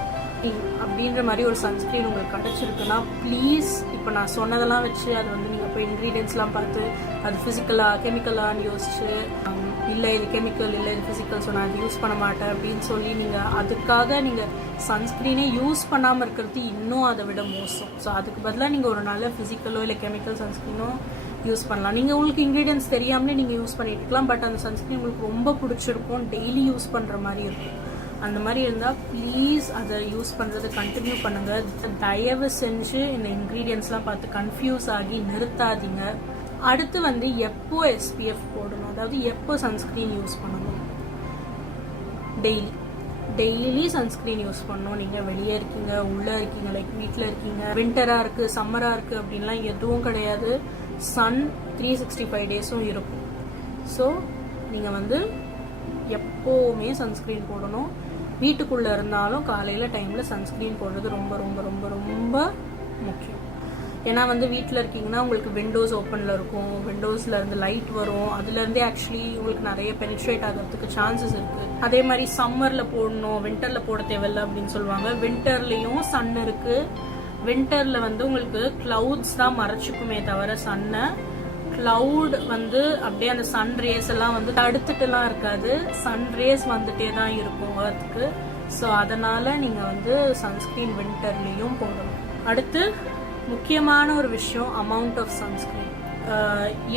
அப்படின்ற மாதிரி ஒரு சன்ஸ்கிரீன் உங்களுக்கு கிடச்சிருக்குன்னா ப்ளீஸ் இப்போ நான் சொன்னதெல்லாம் வச்சு அது வந்து நீங்கள் போய் இன்க்ரீடியன்ஸ்லாம் பார்த்து அது ஃபிசிக்கலா கெமிக்கலான்னு யோசிச்சு இல்லை இது கெமிக்கல் இல்லை இது ஃபிசிக்கல், ஸோ நான் அது யூஸ் பண்ண மாட்டேன் அப்படின்னு சொல்லி நீங்கள் அதுக்காக நீங்கள் சன்ஸ்கிரீனே யூஸ் பண்ணாமல் இருக்கிறது இன்னும் அதை விட மோசம். ஸோ அதுக்கு பதிலாக நீங்கள் ஒரு நல்ல ஃபிசிக்கலோ இல்லை கெமிக்கல் சன்ஸ்கிரீனோ யூஸ் பண்ணலாம். நீங்கள் உங்களுக்கு இன்க்ரீடியன்ஸ் தெரியாமலே நீங்கள் யூஸ் பண்ணிட்டு இருக்கலாம், பட் அந்த சன்ஸ்கிரீன் உங்களுக்கு ரொம்ப பிடிச்சிருக்கும், டெய்லி யூஸ் பண்ணுற மாதிரி இருக்கும். அந்த மாதிரி இருந்தால் ப்ளீஸ் அதை யூஸ் பண்ணுறது கண்டினியூ பண்ணுங்கள். தயவு செஞ்சு இந்த இன்க்ரீடியன்ஸ்லாம் பார்த்து கன்ஃபியூஸ் ஆகி நிறுத்தாதீங்க. அடுத்து வந்து எப்போ SPF போடணும், அதாவது எப்போ சன்ஸ்கிரீன் யூஸ் பண்ணணும், டெய்லி சன்ஸ்கிரீன் யூஸ் பண்ணணும். நீங்கள் வெளியே இருக்கீங்க, உள்ளே இருக்கீங்க, லைக் வீட்டில் இருக்கீங்க, வின்டராக இருக்குது சம்மராக இருக்குது அப்படின்லாம் எதுவும் கிடையாது. சன் 365 டேஸும் இருக்கும். ஸோ நீங்கள் வந்து எப்போவுமே சன்ஸ்கிரீன் போடணும். வீட்டுக்குள்ளே இருந்தாலும் காலையில் டைமில் சன்ஸ்கிரீன் போடுறது ரொம்ப ரொம்ப ரொம்ப ரொம்ப முக்கியம். ஏன்னா வந்து வீட்டில் இருக்கீங்கன்னா உங்களுக்கு விண்டோஸ் ஓப்பனில் இருக்கும், விண்டோஸில் இருந்து லைட் வரும், அதுலேருந்தே ஆக்சுவலி உங்களுக்கு நிறைய பெனிட்ரேட் ஆகிறதுக்கு சான்சஸ் இருக்குது. அதே மாதிரி சம்மரில் போடணும், வின்டரில் போட தேவையில்லை அப்படின்னு சொல்லுவாங்க. வின்டர்லேயும் சன் இருக்குது. வின்டரில் வந்து உங்களுக்கு கிளவுட்ஸ் தான் மறைச்சிக்குமே தவிர சன்னை, கிளவுட் வந்து அப்படியே அந்த சன் ரேஸ் எல்லாம் வந்து தடுத்துட்டுலாம் இருக்காது, சன் ரேஸ் வந்துட்டே தான் இருக்கும் அதுக்கு. ஸோ அதனால் நீங்கள் வந்து சன்ஸ்கிரீன் வின்டர்லேயும் போடணும். அடுத்து முக்கியமான ஒரு விஷயம் அமௌண்ட் ஆஃப் சன்ஸ்கிரீன்.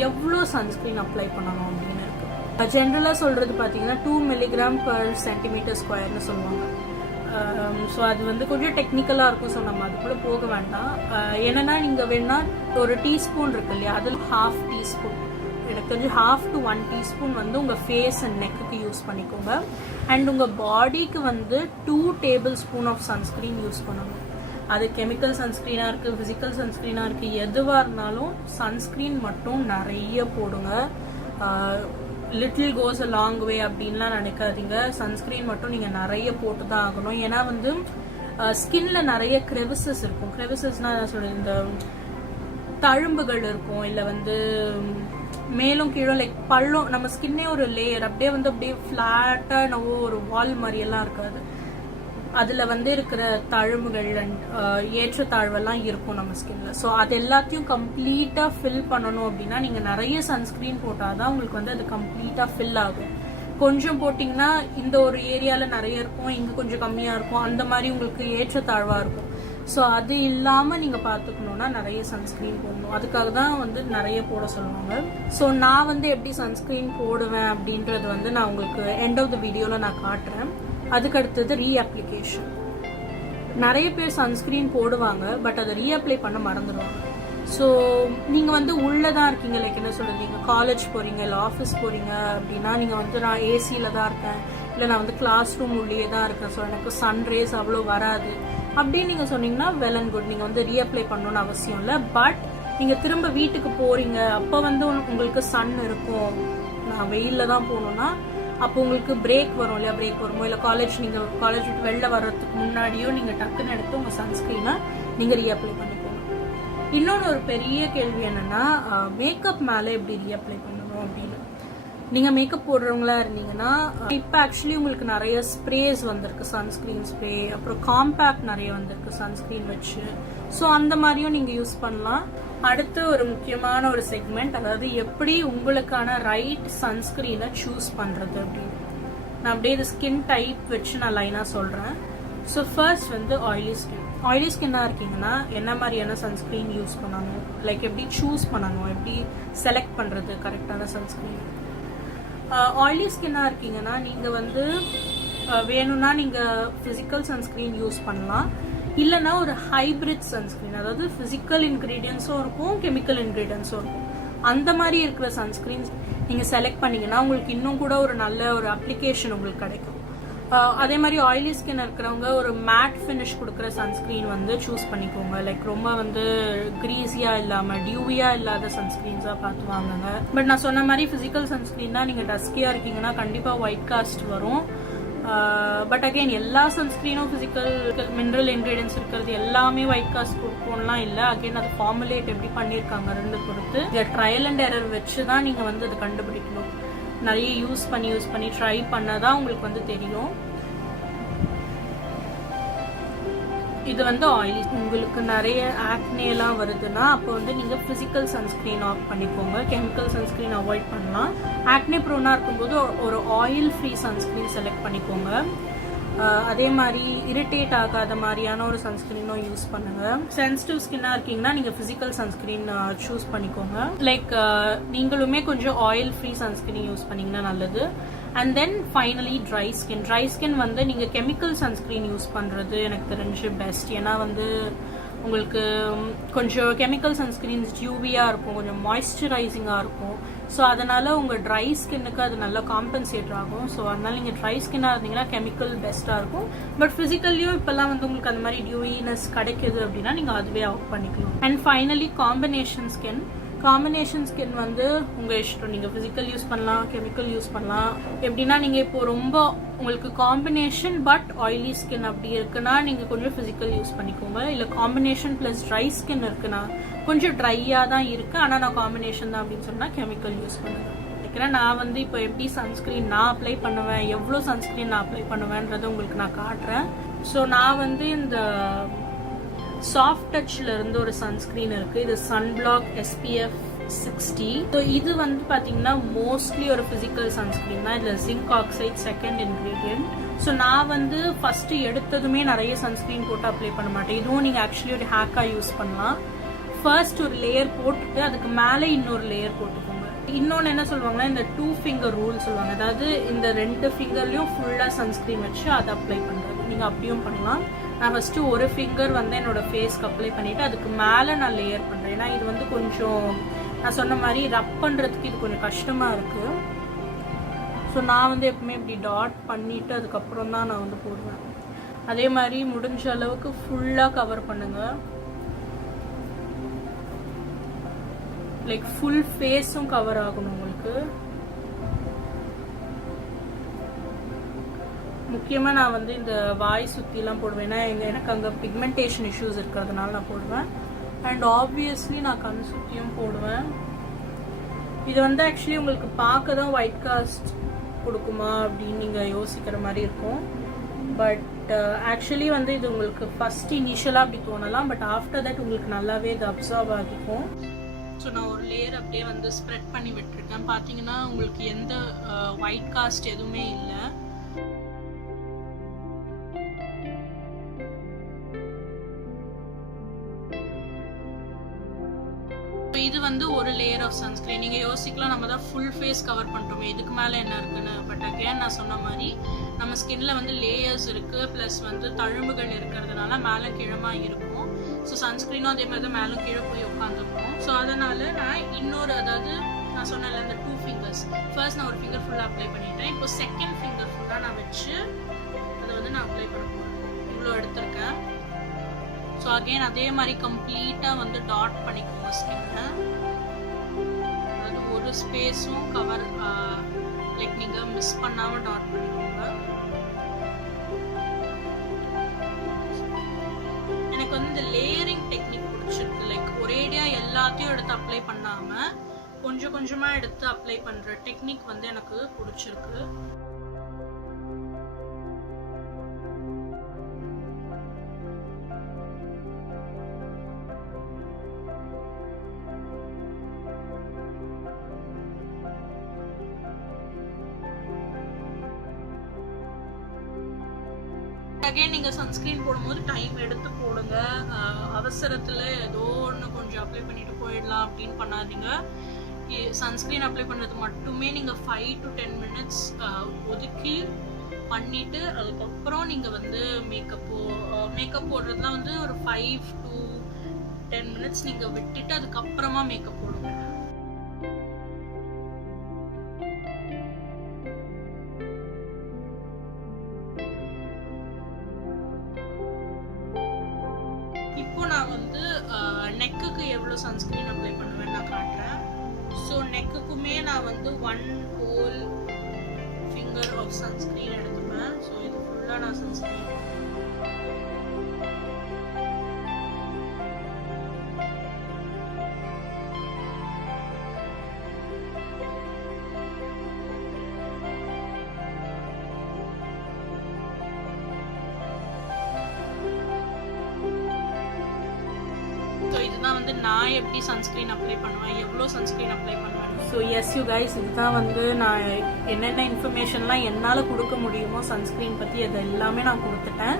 எவ்வளோ சன்ஸ்கிரீன் அப்ளை பண்ணணும் அப்படின்னு இருக்கு. ஜென்ரலாக சொல்கிறது பார்த்தீங்கன்னா 2 mg/cm² சொல்லுவாங்க. ஸோ அது வந்து கொஞ்சம் டெக்னிக்கலாக இருக்கும். ஸோ நம்ம அதுக்குள்ளே போக வேண்டாம். என்னென்னா நீங்கள் வேணால் ஒரு டீஸ்பூன் இருக்கு இல்லையா, அதில் 1/2 teaspoon, எனக்கு தெரிஞ்சு 1/2 to 1 teaspoon வந்து உங்கள் ஃபேஸ் அண்ட் நெக்குக்கு யூஸ் பண்ணிக்கோங்க. அண்ட் உங்கள் பாடிக்கு வந்து 2 tablespoon ஆஃப் சன்ஸ்க்ரீன் யூஸ் பண்ணணும். அது கெமிக்கல் சன்ஸ்க்ரீனாக இருக்குது, ஃபிசிக்கல் சன்ஸ்க்ரீனாக இருக்குது, எதுவாக இருந்தாலும் சன்ஸ்க்ரீன் மட்டும் நிறைய போடுங்க. லிட்டில் கோஸ் அ லாங் வே அப்படின்லாம் நினைக்காதீங்க. சன்ஸ்க்ரீன் மட்டும் நீங்கள் நிறைய போட்டு தான் ஆகணும். ஏன்னா வந்து ஸ்கின்ல நிறைய கிரெவிசஸ் இருக்கும். கிரெவிசஸ்னால் என்ன சொல்கிறது, இந்த தழும்புகள் இருக்கும், இல்லை வந்து மேலும் கீழே லைக் பள்ளம், நம்ம ஸ்கின்னே ஒரு லேயர் அப்படியே வந்து அப்படியே ஃப்ளாட்டாக என்னவோ ஒரு வால் மாதிரியெல்லாம் இருக்காது. அதில் வந்து இருக்கிற தழும்புகள் அண்ட் ஏற்றத்தாழ்வெல்லாம் இருக்கும் நம்ம ஸ்கின்ல. ஸோ அது எல்லாத்தையும் கம்ப்ளீட்டாக ஃபில் பண்ணணும் அப்படின்னா நீங்கள் நிறைய சன்ஸ்க்ரீன் போட்டால் தான் உங்களுக்கு வந்து அது கம்ப்ளீட்டாக ஃபில் ஆகும். கொஞ்சம் போட்டிங்கன்னா இந்த ஒரு ஏரியாவில் நிறைய இருக்கும், இங்கே கொஞ்சம் கம்மியாக இருக்கும், அந்த மாதிரி உங்களுக்கு ஏற்றத்தாழ்வாக இருக்கும். ஸோ அது இல்லாமல் நீங்கள் பார்த்துக்கணுன்னா நிறைய சன்ஸ்க்ரீன் போடணும். அதுக்காக தான் வந்து நிறைய போட சொல்லுவாங்க. ஸோ நான் வந்து எப்படி சன்ஸ்க்ரீன் போடுவேன் அப்படின்றது வந்து நான் உங்களுக்கு எண்ட் ஆஃப் த வீடியோவில் நான் காட்டுறேன். அதுக்கு அடுத்தது ரீஅப்ளிகேஷன். நிறைய பேர் சன்ஸ்க்ரீன் போடுவாங்க, பட் அதை ரீஅப்ளை பண்ண மறந்துடுவாங்க. ஸோ நீங்கள் வந்து உள்ளே தான் இருக்கீங்க, லைக் என்ன சொல்கிறது, நீங்கள் காலேஜ் போகிறீங்க இல்லை ஆஃபீஸ் போகிறீங்க அப்படின்னா நீங்கள் வந்து நான் ஏசியில் தான் இருக்கேன், இல்லை நான் வந்து கிளாஸ் ரூம் உள்ளே தான் இருக்கேன், ஸோ எனக்கு சன்ரேஸ் அவ்வளோ வராது அப்படின்னு நீங்கள் சொன்னீங்கன்னா வெல் அண்ட் குட். நீங்கள் வந்து ரீஅப்ளை பண்ணணும்னு அவசியம் இல்லை. பட் நீங்கள் திரும்ப வீட்டுக்கு போகிறீங்க, அப்போ வந்து உங்களுக்கு சன் இருக்கும், நான் வெயிலில் தான் போகணுன்னா அப்போ உங்களுக்கு பிரேக் வரும் இல்லையா, பிரேக் வருமோ இல்லை நீங்கள் காலேஜ் விட்டு வெளில வர்றதுக்கு முன்னாடியோ நீங்கள் டக்குன்னு எடுத்து உங்கள் சன்ஸ்க்ரீனை நீங்கள் ரீஅப்ளை பண்ணிக்கோங்க. இன்னொன்று ஒரு பெரிய கேள்வி என்னென்னா, மேக்கப் மேலே எப்படி ரீஅப்ளை பண்ணணும் அப்படின்னு. நீங்கள் மேக்கப் போடுறவங்களா இருந்தீங்கன்னா இப்போ ஆக்சுவலி உங்களுக்கு நிறைய ஸ்ப்ரேஸ் வந்திருக்கு, சன்ஸ்க்ரீன் ஸ்ப்ரே, அப்புறம் காம்பேக்ட் நிறைய வந்திருக்கு சன்ஸ்க்ரீன் வச்சு. ஸோ அந்த மாதிரியும் நீங்கள் யூஸ் பண்ணலாம். அடுத்து ஒரு முக்கியமான ஒரு செக்மெண்ட், அதாவது எப்படி உங்களுக்கான ரைட் சன்ஸ்க்ரீனை சூஸ் பண்ணுறது அப்படின்னு. நான் அப்படியே இது ஸ்கின் டைப் வச்சு நான் லைனாக சொல்கிறேன். ஸோ ஃபர்ஸ்ட் வந்து ஆயிலி ஸ்கின்னாக இருக்கீங்கன்னா என்ன மாதிரியான சன்ஸ்க்ரீன் யூஸ் பண்ணணும், லைக் எப்படி சூஸ் பண்ணணும், எப்படி செலக்ட் பண்ணுறது கரெக்டான சன்ஸ்க்ரீன். ஆயிலி ஸ்கின்னாக இருக்கீங்கன்னா நீங்கள் வந்து வேணும்னா நீங்கள் ஃபிசிக்கல் சன்ஸ்க்ரீன் யூஸ் பண்ணலாம், இல்லைன்னா ஒரு ஹைபிரிட் சன்ஸ்க்ரீன், அதாவது ஃபிசிக்கல் இன்க்ரீடியன்ஸும் இருக்கும் கெமிக்கல் இன்க்ரீடியன்ஸும் இருக்கும், அந்த மாதிரி இருக்கிற சன்ஸ்க்ரீன்ஸ் நீங்கள் செலக்ட் பண்ணிங்கன்னா உங்களுக்கு இன்னும் கூட ஒரு நல்ல ஒரு அப்ளிகேஷன் உங்களுக்கு கிடைக்கும். அதே மாதிரி ஆயிலி ஸ்கின் இருக்கிறவங்க ஒரு மேட் ஃபினிஷ் கொடுக்குற சன்ஸ்க்ரீன் வந்து சூஸ் பண்ணிக்கோங்க. லைக் ரொம்ப வந்து க்ரீஸியாக இல்லாமல் டியூவியாக இல்லாத சன்ஸ்க்ரீன்ஸாக பார்த்து வாங்குங்க. பட் நான் சொன்ன மாதிரி ஃபிசிக்கல் சன்ஸ்க்ரீன் தான் நீங்கள் டஸ்கியாக இருக்கீங்கன்னா கண்டிப்பாக ஒயிட் காஸ்ட் வரும். பட் அகெயின் எல்லா சன்ஸ்க்ரீனும் ஃபிசிக்கல் மினரல் இன்க்ரீடியன்ஸ் இருக்கிறது எல்லாமே ஒயிட் காஸ்ட் கொடுப்போம்லாம் இல்லை. அகெயின் அது ஃபார்முலேட் எப்படி பண்ணியிருக்காங்க ரெண்டு பொறுத்து. இதை ட்ரையல் அண்ட் எரர் வச்சு தான் நீங்கள் வந்து அதை கண்டுபிடிக்கணும். நிறைய யூஸ் பண்ணி ட்ரை பண்ணாதான் உங்களுக்கு வந்து தெரியும். இது வந்து ஆயிலி, உங்களுக்கு நிறைய ஆக்னேலாம் வருதுன்னா அப்போ வந்து நீங்கள் ஃபிசிக்கல் சன்ஸ்க்ரீன் ஆஃப் பண்ணிக்கோங்க, கெமிக்கல் சன்ஸ்க்ரீன் அவாய்ட் பண்ணலாம். ஆக்னே ப்ரோனாக இருக்கும்போது ஒரு ஆயில் ஃப்ரீ சன்ஸ்க்ரீன் செலக்ட் பண்ணிக்கோங்க. அதே மாதிரி இரிட்டேட் ஆகாத மாதிரியான ஒரு சன்ஸ்க்ரீனும் யூஸ் பண்ணுங்க. சென்சிட்டிவ் ஸ்கின்னாக இருக்கீங்கன்னா நீங்கள் ஃபிசிக்கல் சன்ஸ்க்ரீன் சூஸ் பண்ணிக்கோங்க. லைக் நீங்களுமே கொஞ்சம் ஆயில் ஃப்ரீ சன்ஸ்க்ரீன் யூஸ் பண்ணிங்கன்னா நல்லது. And then finally dry skin வந்து நீங்கள் கெமிக்கல் சன்ஸ்க்ரீன் யூஸ் பண்ணுறது எனக்கு தெரிஞ்சு பெஸ்ட். ஏன்னா வந்து உங்களுக்கு கொஞ்சம் கெமிக்கல் சன்ஸ்க்ரீன்ஸ் டியூவியாக இருக்கும், கொஞ்சம் மாய்ஸ்சரைசிங்காக இருக்கும். ஸோ அதனால் உங்கள் ட்ரை ஸ்கின்னுக்கு அது நல்லா காம்பன்சேட் ஆகும். ஸோ அதனால் நீங்கள் ட்ரை ஸ்கின்னாக இருந்தீங்கன்னா கெமிக்கல் பெஸ்ட்டாக இருக்கும். பட் ஃபிசிக்கல்லையும் இப்போல்லாம் வந்து உங்களுக்கு அந்த மாதிரி டியூவினஸ் கிடைக்குது அப்படின்னா நீங்கள் அதுவே அவுட் பண்ணிக்கலாம். அண்ட் ஃபைனலி காம்பினேஷன் ஸ்கின் வந்து உங்கள் இஷ்டம். நீங்கள் ஃபிசிக்கல் யூஸ் பண்ணலாம், கெமிக்கல் யூஸ் பண்ணலாம். எப்படின்னா நீங்கள் இப்போ ரொம்ப உங்களுக்கு காம்பினேஷன் பட் ஆயிலி ஸ்கின் அப்படி இருக்குன்னா நீங்கள் கொஞ்சம் ஃபிசிக்கல் யூஸ் பண்ணிக்கோங்க. இல்லை காம்பினேஷன் ப்ளஸ் ட்ரை ஸ்கின் இருக்குன்னா கொஞ்சம் ட்ரையாக தான் இருக்குது ஆனால் நான் காம்பினேஷன் தான் அப்படின்னு சொன்னால் கெமிக்கல் யூஸ் பண்ணுவேன். நினைக்கிறேன் நான் வந்து இப்போ எப்படி சன்ஸ்க்ரீன் நான் அப்ளை பண்ணுவேன், எவ்வளோ சன்ஸ்க்ரீன் நான் அப்ளை பண்ணுவேன்றதை உங்களுக்கு நான் காட்டுறேன். ஸோ நான் வந்து இந்த சாஃப்ட் டச்ல இருந்து ஒரு சன்ஸ்க்ரீன் இருக்கு. இது சன்பிளாக் SPF 60. ஸோ இது வந்து பார்த்தீங்கன்னா மோஸ்ட்லி ஒரு ஃபிசிக்கல் சன்ஸ்க்ரீன் தான். இதில் zinc oxide second ingredient. So நான் வந்து ஃபர்ஸ்ட் எடுத்ததுமே நிறைய சன்ஸ்க்ரீன் போட்டு அப்ளை பண்ண மாட்டேன். இதுவும் நீங்கள் ஆக்சுவலி ஒரு ஹேக்காக யூஸ் பண்ணலாம். ஃபர்ஸ்ட் ஒரு லேயர் போட்டுட்டு அதுக்கு மேலே இன்னொரு லேயர் போட்டுக்கோங்க. இன்னொன்று என்ன சொல்லுவாங்கன்னா இந்த 2 finger ரூல் சொல்லுவாங்க. அதாவது இந்த 2 ஃபிங்கர்லையும் ஃபுல்லாக சன்ஸ்க்ரீன் வச்சு அதை அப்ளை பண்ணுறது. நீங்கள் அப்படியும் பண்ணலாம். நான் ஃபஸ்ட்டு ஒரு ஃபிங்கர் வந்து என்னோட ஃபேஸ்க்கு அப்ளை பண்ணிவிட்டு அதுக்கு மேலே நான் லேயர் பண்ணுறேன். ஏன்னா இது வந்து கொஞ்சம் நான் சொன்ன மாதிரி ரப் பண்ணுறதுக்கு இது கொஞ்சம் கஷ்டமாக இருக்குது. ஸோ நான் வந்து எப்பவுமே இப்படி டாட் பண்ணிவிட்டு அதுக்கப்புறம் தான் நான் வந்து போடுவேன். அதே மாதிரி முடிஞ்ச அளவுக்கு ஃபுல்லாக கவர் பண்ணுங்கள். லைக் ஃபுல் ஃபேஸும் கவர் ஆகணும் உங்களுக்கு. முக்கியமாக நான் வந்து இந்த வாய் சுற்றிலாம் போடுவேன். ஏன்னா எனக்கு அங்கே பிக்மெண்டேஷன் இஷ்யூஸ் இருக்கிறதுனால நான் போடுவேன். அண்ட் ஆப்வியஸ்லி நான் கண் சுற்றியும் போடுவேன். இது வந்து ஆக்சுவலி உங்களுக்கு பார்க்க தான் ஒயிட் காஸ்ட் கொடுக்குமா அப்படின்னு நீங்கள் யோசிக்கிற மாதிரி இருக்கும். பட் ஆக்சுவலி வந்து இது உங்களுக்கு ஃபஸ்ட் இனிஷியலாக அப்படி தோணலாம். பட் ஆஃப்டர் தட் உங்களுக்கு நல்லாவே இது அப்சர்வ் ஆகிக்கும். ஸோ நான் ஒரு லேயர் அப்படியே வந்து ஸ்ப்ரெட் பண்ணி விட்டுருக்கேன். பார்த்தீங்கன்னா உங்களுக்கு எந்த ஒயிட் காஸ்ட் எதுவுமே இல்லை. இது வந்து ஒரு லேயர் ஆஃப் சன்ஸ்கிரீன். நீங்கள் யோசிக்கலாம் நம்ம தான் ஃபுல் ஃபேஸ் கவர் பண்ணுறோமே, இதுக்கு மேலே என்ன இருக்குன்னு. பட் அகேன் நான் சொன்ன மாதிரி நம்ம ஸ்கின்ல வந்து லேயர்ஸ் இருக்குது, ப்ளஸ் வந்து தழும்புகள் இருக்கிறதுனால மேலே கீழமாக இருக்கும். ஸோ சன்ஸ்க்ரீனும் அதே மாதிரி தான் மேலே கீழே போய் உட்காந்துருக்கும். ஸோ அதனால் நான் இன்னொரு, அதாவது நான் சொன்னல இந்த 2 fingers ஃபர்ஸ்ட் நான் ஒரு ஃபிங்கர் ஃபுல்லாக அப்ளை பண்ணிட்டேன். இப்போ செகண்ட் ஃபிங்கர் ஃபுல்லாக நான் வச்சு அதை வந்து நான் அப்ளை பண்ண போகிறேன். இவ்வளோ எடுத்திருக்கேன். ஸோ அகெயின் அதே மாதிரி கம்ப்ளீட்டாக வந்து டாட் பண்ணிக்கோங்க ஸ்கின்னை. அதாவது ஒரு ஸ்பேஸும் கவர் லைக் நீங்கள் மிஸ் பண்ணாமல் டாட் பண்ணிக்கோங்க. எனக்கு வந்து இந்த லேயரிங் டெக்னிக் பிடிச்சிருக்கு. லைக் ஒரேடியாக எல்லாத்தையும் எடுத்து அப்ளை பண்ணாமல் கொஞ்சம் கொஞ்சமாக எடுத்து அப்ளை பண்ணுற டெக்னிக் வந்து எனக்கு பிடிச்சிருக்கு. அகைன் நீங்கள் சன்ஸ்க்ரீன் போடும்போது டைம் எடுத்து போடுங்க. அவசரத்தில் ஏதோ ஒன்று கொஞ்சம் அப்ளை பண்ணிட்டு போயிடலாம் அப்படின்னு பண்ணாதீங்க. சன்ஸ்க்ரீன் அப்ளை பண்ணுறது மட்டுமே நீங்கள் 5 to 10 minutes ஒதுக்கி பண்ணிவிட்டு அதுக்கப்புறம் நீங்கள் வந்து மேக்கப் போடுறதுலாம் வந்து ஒரு 5 to 10 minutes நீங்கள் விட்டுட்டு அதுக்கப்புறமா மேக்கப் போடுங்க. இப்போ நான் வந்து நெக்குக்கு எவ்வளோ சன்ஸ்க்ரீன் அப்ளை பண்ணுவேன்னு நான் காட்டுறேன். ஸோ நெக்குக்குமே நான் வந்து 1 whole finger ஆஃப் சன்ஸ்க்ரீன் எடுத்துப்பேன். ஸோ இது ஃபுல்லாக நான் சன்ஸ்க்ரீன் இதுதான் வந்து நான் எப்படி சன்ஸ்க்ரீன் அப்ளை பண்ணுவேன், எவ்வளோ சன்ஸ்க்ரீன் அப்ளை பண்ணுவேன். ஸோ எஸ் யூ கைஸ், இதுதான் வந்து நான் என்னென்ன இன்ஃபர்மேஷன்லாம் என்னால் கொடுக்க முடியுமோ சன்ஸ்க்ரீன் பற்றி அது எல்லாமே நான் கொடுத்துட்டேன்.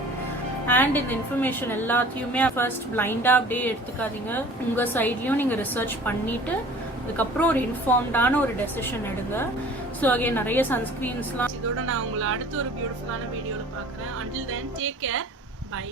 அண்ட் இந்த இன்ஃபர்மேஷன் எல்லாத்தையுமே ஃபர்ஸ்ட் பிளைண்டாக அப்படியே எடுத்துக்காதீங்க. உங்கள் சைட்லேயும் நீங்கள் ரிசர்ச் பண்ணிவிட்டு அதுக்கப்புறம் ஒரு இன்ஃபார்ம்டான ஒரு டெசிஷன் எடுங்க. ஸோ அகே நிறைய சன்ஸ்க்ரீன்ஸ்லாம் இதோட நான் உங்களை அடுத்த ஒரு பியூட்டிஃபுல்லான வீடியோவில் பார்க்குறேன். Until then take care, by.